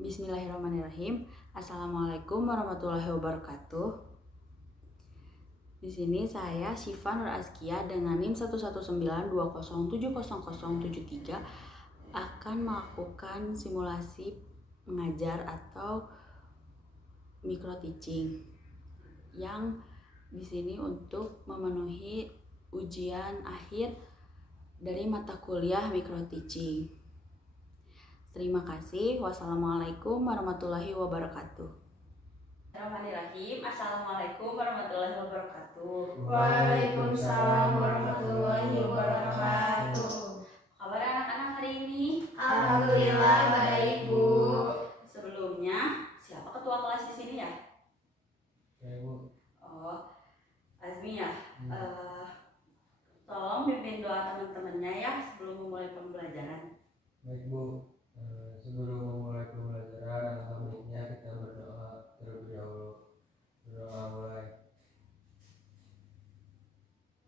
Bismillahirrahmanirrahim. Assalamualaikum warahmatullahi wabarakatuh. Di sini saya Syifa Nur Azkia dengan NIM 11920700073 akan melakukan simulasi mengajar atau micro teaching yang di sini untuk memenuhi ujian akhir dari mata kuliah micro teaching. Terima kasih. Wassalamualaikum warahmatullahi wabarakatuh. Bismillahirrahmanirrahim. Assalamualaikum warahmatullahi wabarakatuh. Waalaikumsalam warahmatullahi wabarakatuh. Kabar anak-anak hari ini? Alhamdulillah baik, Bu. Sebelumnya, siapa ketua kelas di sini ya? Ya, Bu. Oh, Azmi ya. Tolong pimpin doa teman-temannya ya sebelum memulai pembelajaran. Baik, Bu. Sebelum memulai pembelajaran, alhamdulillah kita berdoa terlebih dahulu. Berdoa mulai.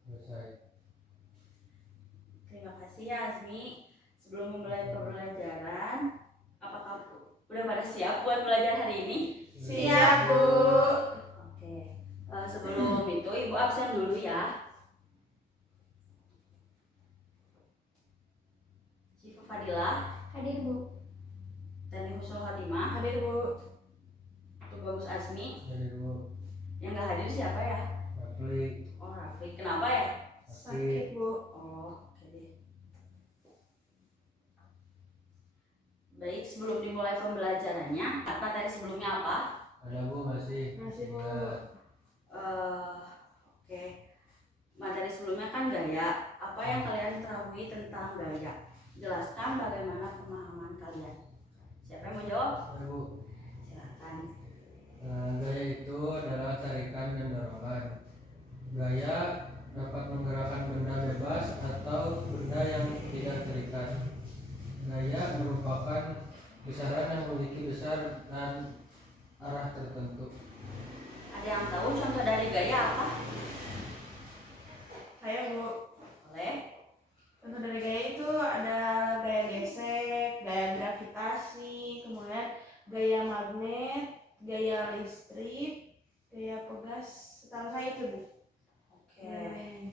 Selesai. Terima kasih ya Azmi. Sebelum memulai pembelajaran, apakah udah pada siap buat belajar hari ini? Siap, Bu. Oke. Sebelum itu Ibu absen dulu ya. Syifa Fadilah, Hadir, Bu. Tani Husnul Khotimah, Hadir, Bu. Bagus Azmi. Jadi, Bu. Yang nggak hadir siapa ya? Rafli. Oh, Rafli. Kenapa ya? Sakit, Bu. Oh, oke deh. Baik, sebelum dimulai pembelajarannya, materi sebelumnya apa? Ada, Bu, masih. Masih, Bu. Oke. Materi sebelumnya kan gaya. Apa yang kalian ketahui tentang gaya? Jelaskan bagaimana pemahaman kalian. Siapa yang mau jawab? Ada, Bu. Silakan. Gaya itu adalah tarikan dan dorongan. Gaya dapat menggerakkan benda bebas atau benda yang tidak terikat. Gaya merupakan besaran yang memiliki besar dan arah tertentu. Ada yang tahu contoh dari gaya apa? Saya, Bu. Boleh? Contoh dari gaya itu ada gaya gesek, gaya gravitasi, kemudian gaya magnet, gaya listrik, gaya pegas. Setahu saya itu, Bu. Oke.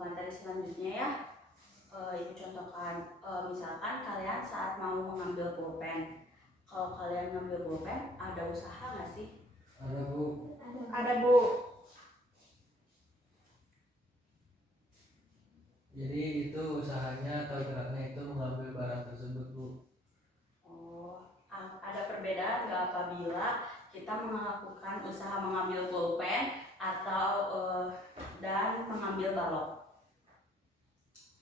Materi selanjutnya ya. Ibu contohkan, misalkan kalian saat mau mengambil pulpen. Kalau kalian ngambil pulpen, ada usaha nggak sih? Ada, Bu. Ada, Bu. Jadi itu usahanya atau geraknya itu mengambil barang tersebut, Bu. Oh, ada perbedaan nggak apabila kita melakukan usaha mengambil pulpen atau dan mengambil balok?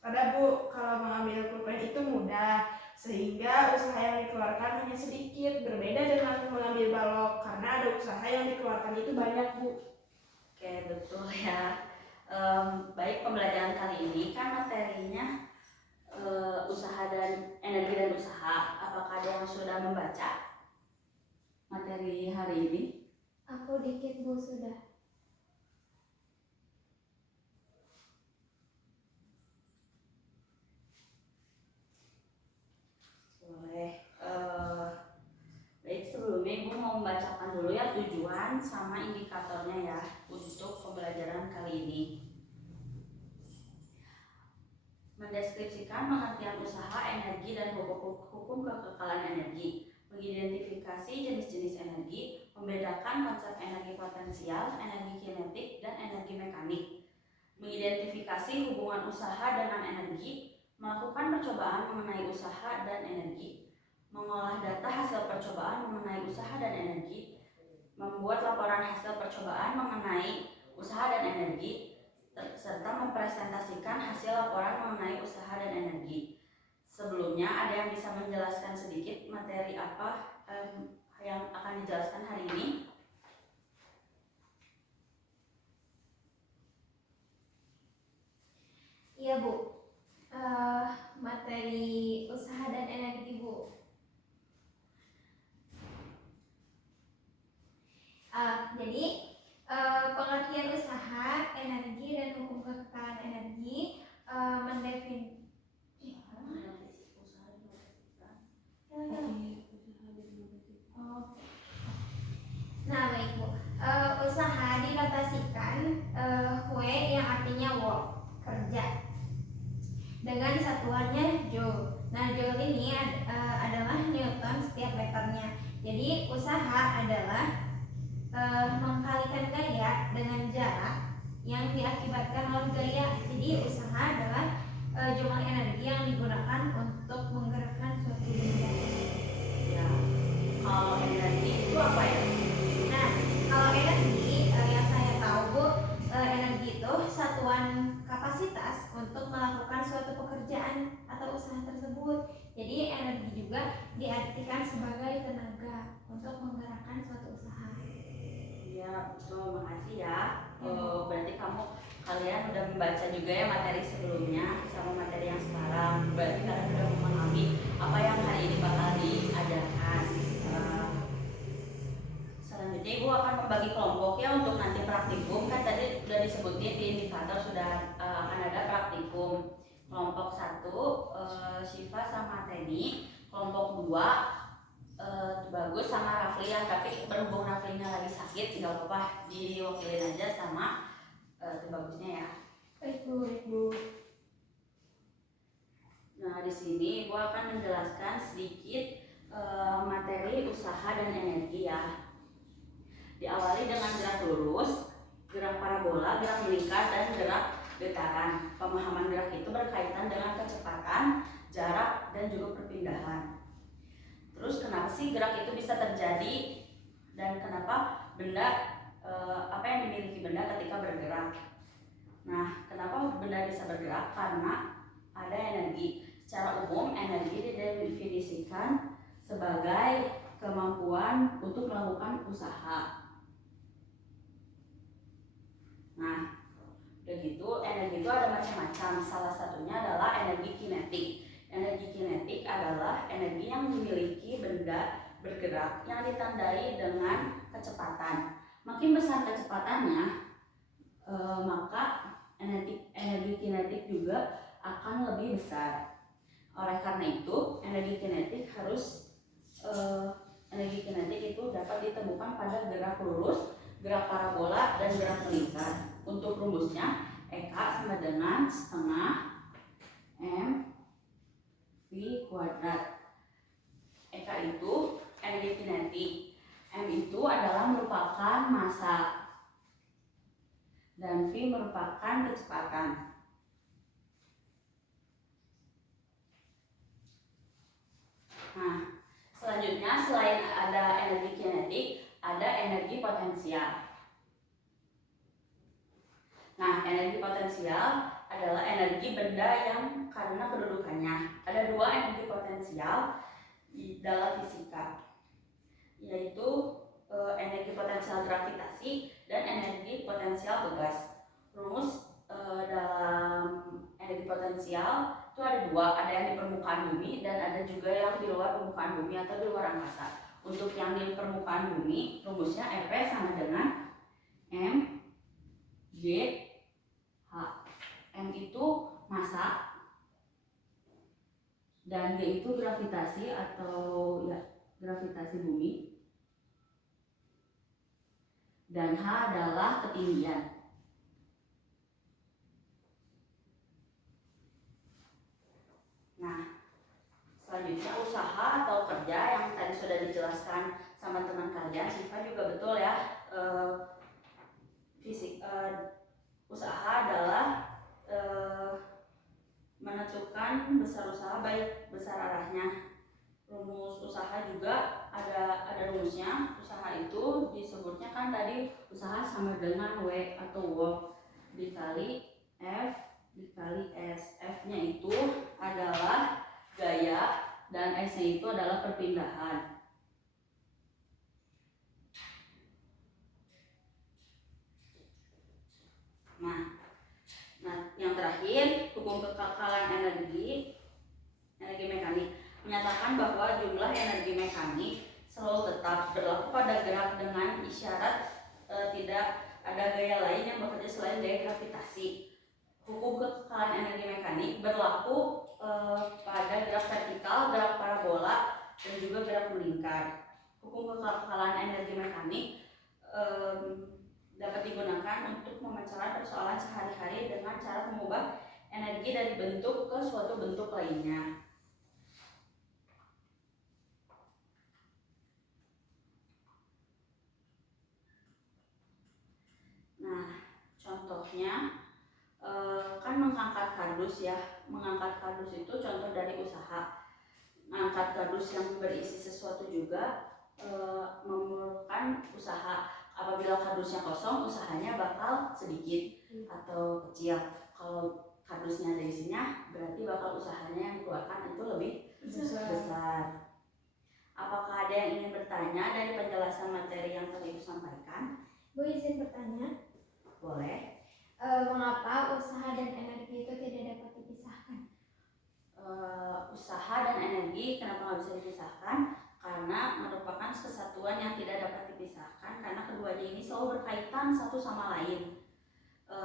Ada, Bu. Kalau mengambil pulpen itu mudah, sehingga usaha yang dikeluarkan hanya sedikit, berbeda dengan mengambil balok karena ada usaha yang dikeluarkan itu banyak, Bu. Oke, betul ya. Baik, pembelajaran kali ini kan materinya usaha dan energi dan usaha. Apakah ada yang sudah membaca materi hari ini? Aku dikit, Bu, sudah. Boleh. Baik, sebelumnya Ibu mau membacakan dulu ya tujuan sama indikatornya ya untuk pembelajaran kali ini. Mendeskripsikan pengertian usaha, energi, dan hukum kekekalan energi. Mengidentifikasi jenis-jenis energi. Membedakan konsep energi potensial, energi kinetik, dan energi mekanik. Mengidentifikasi hubungan usaha dengan energi. Melakukan percobaan mengenai usaha dan energi. Mengolah data hasil percobaan mengenai usaha dan energi. Membuat laporan hasil percobaan mengenai usaha dan energi, serta mempresentasikan hasil laporan mengenai usaha dan energi. Sebelumnya, ada yang bisa menjelaskan sedikit materi apa yang akan dijelaskan hari ini? Iya, Bu. Materi usaha dan energi, Bu. Jadi pengertian usaha, energi, dan hukum kekekalan energi mendefinisikan Jadi usaha adalah mengkalikan gaya dengan jarak yang diakibatkan oleh gaya. Jadi usaha adalah jumlah energi yang digunakan untuk menggerakkan suatu benda. Ya. Kalau energi itu apa ya? Nah, kalau energi yang saya tahu Bu, energi itu satuan kapasitas untuk melakukan suatu pekerjaan atau usaha tersebut. Jadi energi juga diartikan sebagai tenaga untuk menggerakkan suatu usaha. Iya betul, makasih ya. Berarti kalian udah membaca juga ya materi sebelumnya sama materi yang sekarang. Berarti kalian udah memahami apa yang hari ini bakal diajarkan. Selanjutnya Ibu akan membagi kelompok ya untuk nanti praktikum. Kan tadi udah disebutin di indikator sudah akan ada praktikum. Kelompok 1 Syifa sama Teni. Kelompok 2 Bagus sama Raflian, tapi berhubung Raflinya lagi sakit nggak apa-apa, diwakilin aja sama Bagusnya ya. Baik Bu. Nah di sini gua akan menjelaskan sedikit materi usaha dan energi ya. Diawali dengan gerak lurus, gerak parabola, gerak melingkar, dan gerak getaran. Pemahaman gerak itu berkaitan dengan kecepatan, jarak, dan juga perpindahan. Terus kenapa sih gerak itu bisa terjadi dan kenapa benda apa yang dimiliki benda ketika bergerak? Nah, kenapa benda bisa bergerak? Karena ada energi. Secara umum, energi didefinisikan sebagai kemampuan untuk melakukan usaha. Nah, begitu energi itu ada macam-macam. Salah satunya adalah energi kinetik. Energi kinetik adalah energi yang dimiliki benda bergerak yang ditandai dengan kecepatan. Makin besar kecepatannya, maka energi kinetik juga akan lebih besar. Oleh karena itu, energi kinetik itu dapat ditemukan pada gerak lurus, gerak parabola, dan gerak melingkar. Untuk rumusnya, EK sama dengan setengah M V kuadrat. EK itu energi kinetik, M itu adalah merupakan massa, dan V merupakan kecepatan. Nah, selanjutnya selain ada energi kinetik, ada energi potensial. Nah, energi potensial adalah energi benda yang karena kedudukannya. Ada dua energi potensial dalam fisika, yaitu energi potensial gravitasi dan energi potensial gas. Rumus dalam energi potensial itu ada dua, ada yang di permukaan bumi dan ada juga yang di luar permukaan bumi atau di luar angkasa. Untuk yang di permukaan bumi, rumusnya EP sama dengan M G H. M itu massa dan G itu gravitasi atau ya gravitasi bumi, dan H adalah ketinggian. Nah, selanjutnya usaha atau kerja yang tadi sudah dijelaskan sama teman kalian, Syifa juga betul ya. Usaha adalah menentukan besar usaha baik besar arahnya. Rumus usaha juga ada rumusnya. Usaha itu disebutnya kan tadi usaha sama dengan W atau work dikali F dikali S. F-nya itu adalah gaya dan S-nya itu adalah perpindahan. Nah, yang terakhir, hukum kekekalan energi mekanik menyatakan bahwa jumlah energi mekanik selalu tetap berlaku pada gerak dengan isyarat tidak ada gaya lain yang bekerja selain gaya gravitasi. Hukum kekekalan energi mekanik berlaku pada gerak vertikal, gerak parabola, dan juga gerak melingkar. Hukum kekekalan energi mekanik dapat digunakan untuk memecahkan persoalan sehari-hari dengan cara mengubah energi dari bentuk ke suatu bentuk lainnya. contohnya kan mengangkat kardus ya. Mengangkat kardus itu contoh dari usaha. Mengangkat kardus yang berisi sesuatu juga memerlukan usaha. Apabila kardusnya kosong, usahanya bakal sedikit atau kecil. Kalau kardusnya ada isinya, berarti bakal usahanya yang dikeluarkan itu lebih besar. Apakah ada yang ingin bertanya dari penjelasan materi yang tadi Ibu sampaikan? Bu izin bertanya, Boleh. mengapa usaha dan energi itu tidak dapat dipisahkan? Usaha dan energi kenapa nggak bisa dipisahkan? Karena merupakan kesatuan yang tidak dapat dipisahkan karena keduanya ini selalu berkaitan satu sama lain.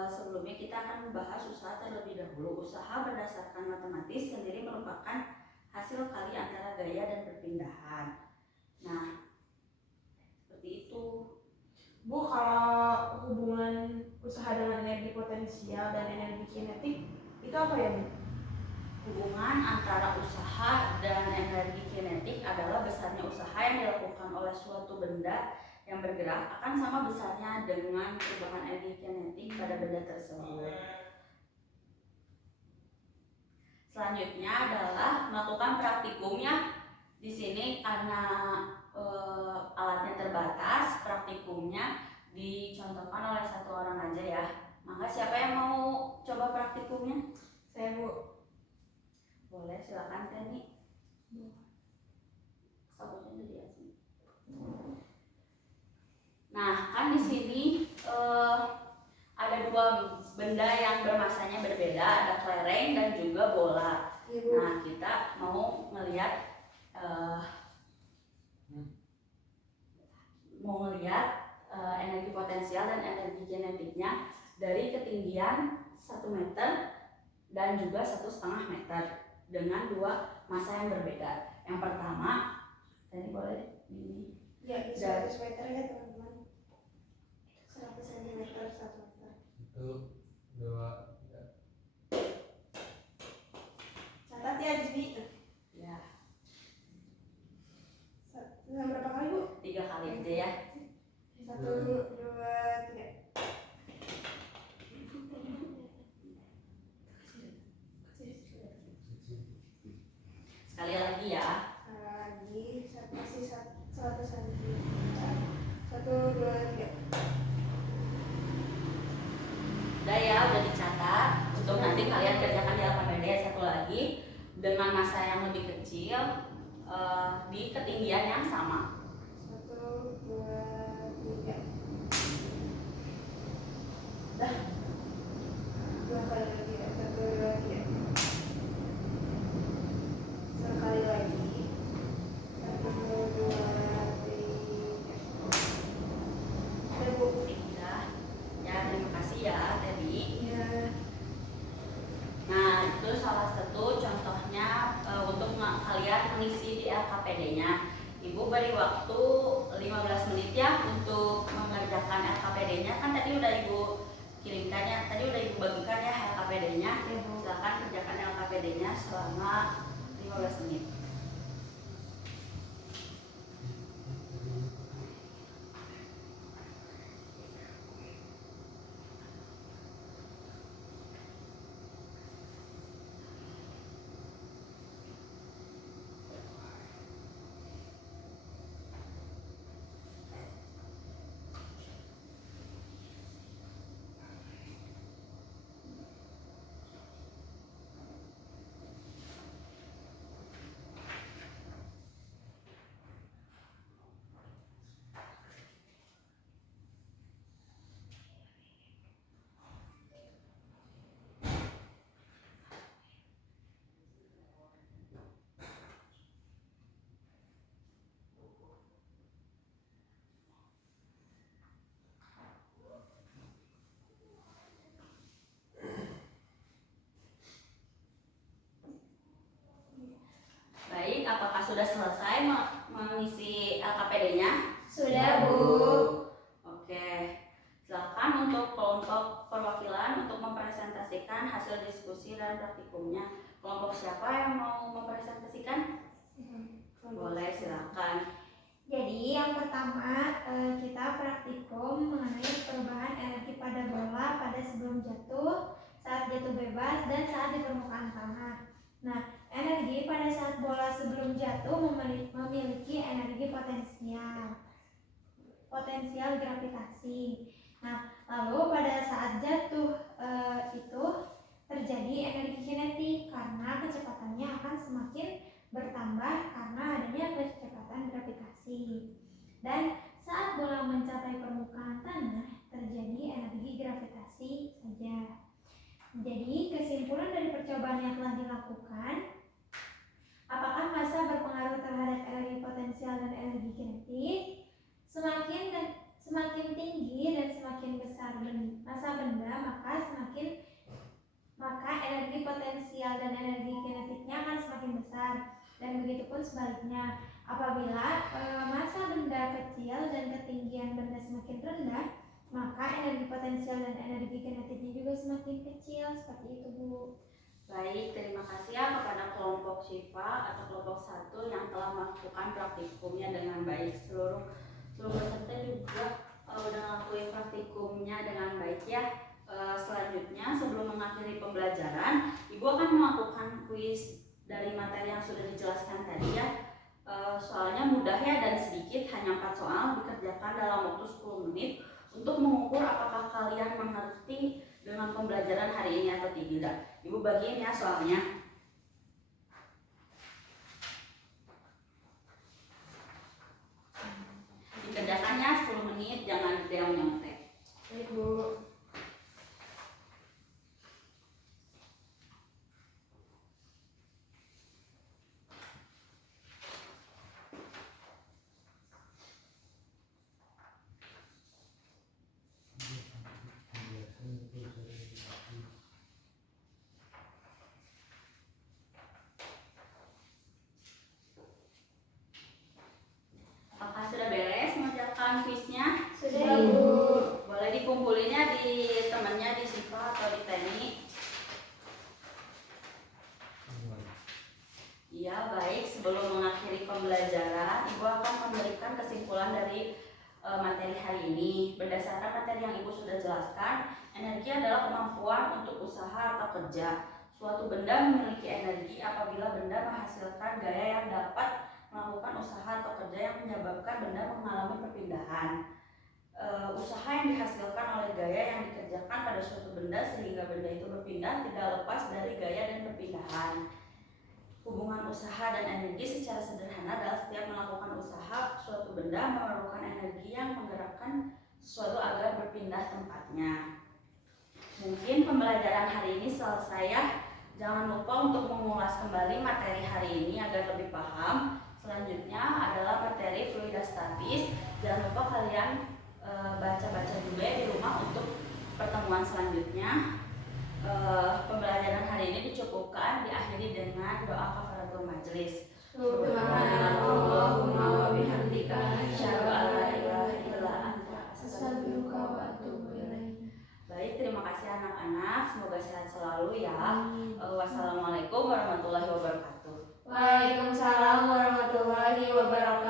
Sebelumnya kita akan membahas usaha terlebih dahulu. Usaha berdasarkan matematis sendiri merupakan hasil kali antara gaya dan perpindahan. Nah, seperti itu. Bu, kalau hubungan usaha dengan energi potensial dan energi kinetik itu apa ya, Bu? Hubungan antara usaha dan energi kinetik adalah besarnya usaha yang dilakukan oleh suatu benda yang bergerak akan sama besarnya dengan perubahan energi kinetik pada benda tersebut. Selanjutnya adalah melakukan praktikumnya. Di sini karena alatnya terbatas, praktikumnya dicontohkan oleh satu orang aja ya. Maka siapa yang mau coba praktikumnya? Saya, Bu. Boleh, silakan Teni. Sabutnya dari sini. Nah, kan di sini ada dua benda yang bermasanya berbeda, ada kelereng dan juga bola. Nah, kita mau melihat energi potensial dan energi kinetiknya dari ketinggian 1 meter dan juga 1,5 meter dengan dua massa yang berbeda. Yang pertama, ini boleh ini. Ya, 100 meter ya teman-teman. 100 cm 1 meter. Itu 2. Catat ya, Jisbi. Ya, Berapa kali, Bu? 3 kali aja ya. 1, 2, 3. Sekali lagi ya. Lagi, masih 100 cm. 1, 2, 3. Udah dicatat. Untuk nanti kalian kerjakan di AKPD. Satu lagi, dengan massa yang lebih kecil di ketinggian yang sama. 1, 2, 3. Dah. 2 kali lagi ya. 1, 2, 3. Sekali lagi. 1, 2, 3. Udah, Bu. Ya, terima kasih ya Teddy. Iya. Nah, itu salah satu contohnya untuk kalian mengisi di LKPD-nya. Ibu beri waktu 15 menit ya untuk mengerjakan LKPD-nya. Kan tadi udah Ibu kirimkan ya, tadi udah Ibu bagikan ya LKPD-nya. Ya, Bu. Silakan kerjakan LKPD-nya selama 15 menit. Baik, apakah sudah selesai mengisi LKPD-nya? Sudah, Bu. Oke, silakan untuk kelompok perwakilan untuk mempresentasikan hasil diskusi dan praktikumnya. Kelompok siapa yang mau mempresentasikan? Boleh, silakan. Jadi yang pertama kita praktikum mengenai perubahan energi pada bola pada sebelum jatuh, saat jatuh bebas, dan saat di permukaan tanah. Nah, energi pada saat bola sebelum jatuh memiliki energi potensial gravitasi. Nah, lalu pada saat jatuh itu terjadi energi kinetik karena kecepatannya akan semakin bertambah karena adanya kecepatan gravitasi. Dan saat bola mencapai permukaan tanah terjadi energi gravitasi saja. Jadi kesimpulan dari percobaan yang telah dilakukan, apakah massa berpengaruh terhadap energi potensial dan energi kinetik? Semakin tinggi dan semakin besar massa benda, maka energi potensial dan energi kinetiknya akan semakin besar. Dan begitupun sebaliknya, apabila massa benda kecil dan ketinggian benda semakin rendah, maka energi potensial dan energi kinetiknya juga semakin kecil. Seperti itu, Bu. Baik, terima kasih ya kepada kelompok Syifa atau kelompok 1 yang telah melakukan praktikumnya dengan baik. Seluruh peserta juga udah ngelakuin praktikumnya dengan baik ya. Selanjutnya sebelum mengakhiri pembelajaran, Ibu akan melakukan kuis dari materi yang sudah dijelaskan tadi ya. Soalnya mudah ya dan sedikit, hanya 4 soal dikerjakan dalam waktu 10 menit untuk mengukur apakah kalian mengerti dengan pembelajaran hari ini atau tidak. Ibu bagiin ya soalnya. Dikerjakannya 10 menit, jangan ada yang nyontek. Baik, Bu. Apakah sudah beres mengerjakan kuisnya? Sudah, Bu. Boleh dikumpulinnya di temannya di Syifa atau di Teni. Iya, baik. Sebelum mengakhiri pembelajaran, Ibu akan memberikan kesimpulan dari materi hari ini. Berdasarkan materi yang Ibu sudah jelaskan, energi adalah kemampuan untuk usaha atau kerja. Suatu benda memiliki energi apabila benda menghasilkan gaya yang dapat melakukan usaha atau kerja yang menyebabkan benda mengalami perpindahan. Usaha yang dihasilkan oleh gaya yang dikerjakan pada suatu benda sehingga benda itu berpindah tidak lepas dari gaya dan perpindahan. Hubungan usaha dan energi secara sederhana adalah setiap melakukan usaha suatu benda memerlukan energi yang menggerakkan sesuatu agar berpindah tempatnya. Mungkin pembelajaran hari ini selesai ya. Jangan lupa untuk mengulas kembali materi hari ini agar lebih paham. Selanjutnya adalah materi fluidostatis. Jangan lupa kalian baca-baca juga di rumah untuk pertemuan selanjutnya. Pembelajaran hari ini dicukupkan, diakhiri dengan doa kafaratul majelis. Subhanallahumma wa bihamdika Asyhadu an la ilaha illa anta astaghfiruka wa atubu ilaik. Baik, terima kasih anak-anak. Semoga sehat selalu ya. Wassalamualaikum warahmatullahi wabarakatuh. Waalaikumsalam warahmatullahi wabarakatuh.